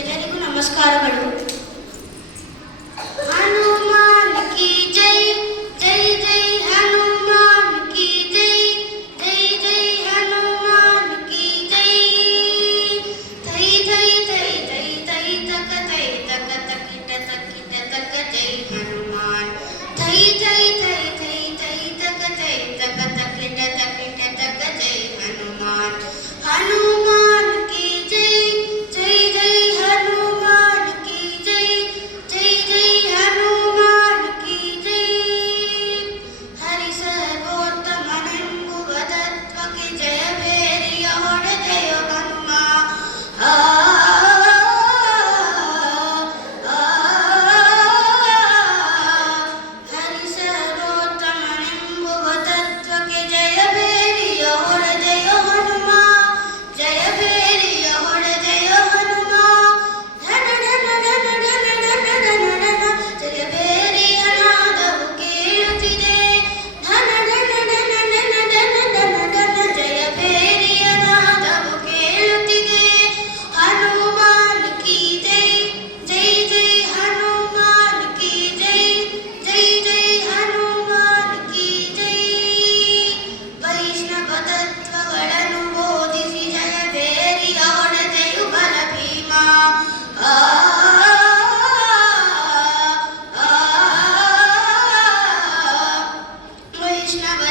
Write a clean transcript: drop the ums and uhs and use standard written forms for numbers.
ಎಲ್ಲರಿಗೂ ನಮಸ್ಕಾರಗಳು. ಹನುಮಾನ್ ಕಿ ಜೈ, ಜೈ ಜೈ ಹನುಮಾನ್ ಕಿ ಜೈ, ಜೈ ಜೈ ಹನುಮಾನ್ ಕಿ ಜೈ. ಥೈ ಥೈ ಥೈ ಥೈ ಥೈ ತಕ ಥೈ ತಕ ತಕಿಟ ತಕಿಟ ತಕ ಜೈ ಹನುಮಾನ್. ಥೈ ಥೈ ಥೈ ಥೈ ಥೈ ತಕ ಥೈ ತಕ ತಕಿಟ ತಕಿಟ ತಕ ಜೈ ಹನುಮಾನ್. ಹನುಮಾನ್ ಕಿ ಜೈ, ಜೈ ಜೈ ಹನುಮಾನ್ ಕಿ ಜೈ, ಜೈ ಜೈ ಹನುಮಾನ್ ಕಿ ಜೈ. ಹರಿ ಸರ್ವೋತ್ತಮನೆಂಬುವ ತತ್ವಕ್ಕೆ ಜಯಭೇರಿಯ ಹೊಡೆದೆಯ ಹನುಮ. ಆ ಹರಿ ಸರ್ವೋತ್ತಮನೆಂಬುವ ತತ್ವಕ್ಕೆ ಜಯಭೇರಿಯ ಹೊಡೆದೆಯ ಹನುಮ. ಜಯಭೇರಿಯ ಹೊಡೆದೆಯ ಹನುಮ. ಢಣ ಢಣ ಢಣ ಢಣ ಢಣ ಢಣ ಢಣ ಜಯಭೇರಿಯ ನಾದವು ಕೇಳುತ್ತಿದೆ. ಢಣ ಢಣ ಢಣ ಢಣ ಢಣ ಢಣ ಢಣ ಜಯಭೇರಿಯ ನಾದವು ಕೇಳುತ್ತಿದೆ. ಹನುಮಾನ್ ಕಿ ಜೈ, ಜೈ ಜೈ ಹನುಮಾನ್ ಕಿ ಜೈ, ಜೈ ಜೈ ಹನುಮಾನ್ ಕಿ ಜೈ. ವೈಷ್ಣವ ತತ್ವಗಳನ್ನು ಬೋಧಿಸಿ ಜಯಭೇರಿಯ ಹೊಡೆದೆಯು ಬಲ ಭೀಮ. ಆ ವೈಷ್ಣವ